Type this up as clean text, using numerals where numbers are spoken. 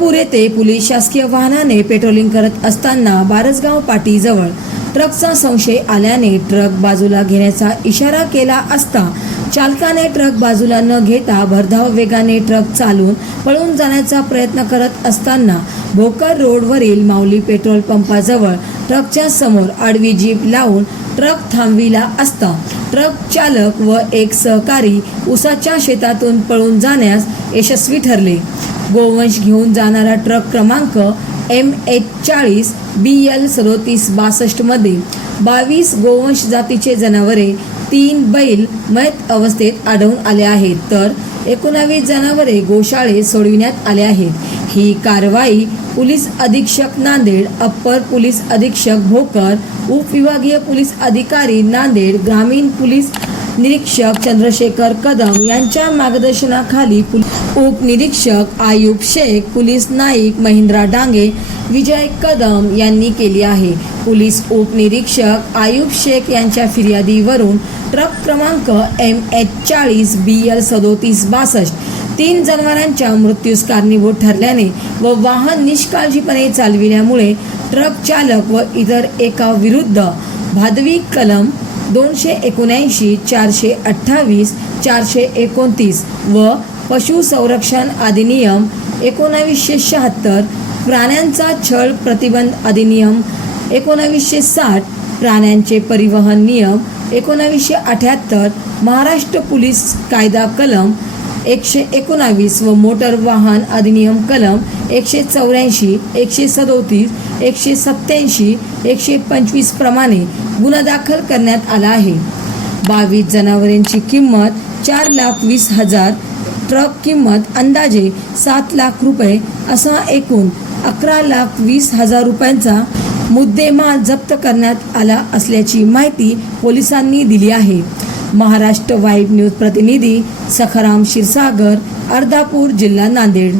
अर्धापूर येथे पोलीस शासकीय वाहनाने पेट्रोलिंग करत असताना बारसगाव पाटीजवळ ट्रकचा संशय आल्याने ट्रक बाजूला घेण्याचा इशारा केला असता चालकाने ट्रक बाजूला न घेता भरधाव वेगाने ट्रक चालवून पळून जाण्याचा प्रयत्न करत असताना भोकर रोडवरील माऊली पेट्रोल पंपाजवळ ट्रकच्या समोर आडवी जीप लावून ट्रक थांबविला असता ट्रक चालक व एक सहकारी उसाच्या शेतातून पळून जाण्यास यशस्वी ठरले। गोवंश घेऊन जाणारा ट्रक क्रमांक MH40 BL 3762 मध्ये 22 गोवंश जातीचे जनावरे, 3 बैल मयत अवस्थेत आढळून आले आहेत, तर 19 जनावरे गोशाळेत सोडविण्यात आले आहेत। ही कारवाई पोलीस अधीक्षक नांदेड, अप्पर पोलीस अधीक्षक भोकर, उपविभागीय पोलीस अधिकारी नांदेड, ग्रामीण पोलीस निरीक्षक चंद्रशेखर कदम यांच्या मार्गदर्शनाखाली उपनिरीक्षक आयुब शेख, पोलीस नाईक महेंद्रा डांगे, विजय कदम यांनी केली आहे। पोलीस उपनिरीक्षक आयुब शेख यांच्या फिर्यादीवरून ट्रक क्रमांक MH40 BL 3762 3 जनावरांच्या मृत्यूस कारणीभूत ठरल्याने व वाहन निष्काळजीपणे चालविल्यामुळे ट्रक चालक व इतर एका विरुद्ध भादवी कलम 279, 428, 429 व पशु संरक्षण अधिनियम 1976, प्राण्यांचा छळ प्रतिबंध अधिनियम 1960, प्राण्यांचे परिवहन नियम 1978, महाराष्ट्र पोलीस कायदा कलम 119 व मोटर वाहन अधिनियम कलम 184, 137, 187, 125 प्रमाणे गुन्हा दाखल करण्यात आला आहे। 22 जनावरांची किंमत 4,20,000, ट्रक किंमत अंदाजे 7 लाख रुपये असा एकूण 11,20,000 रुपयांचा मुद्देमाल जप्त करण्यात आला असल्याची माहिती पोलिसांनी दिली आहे। महाराष्ट्र वाईब न्यूज प्रतिनिधी सखाराम क्षीरसागर, अर्धापूर, जिल्हा नांदेड।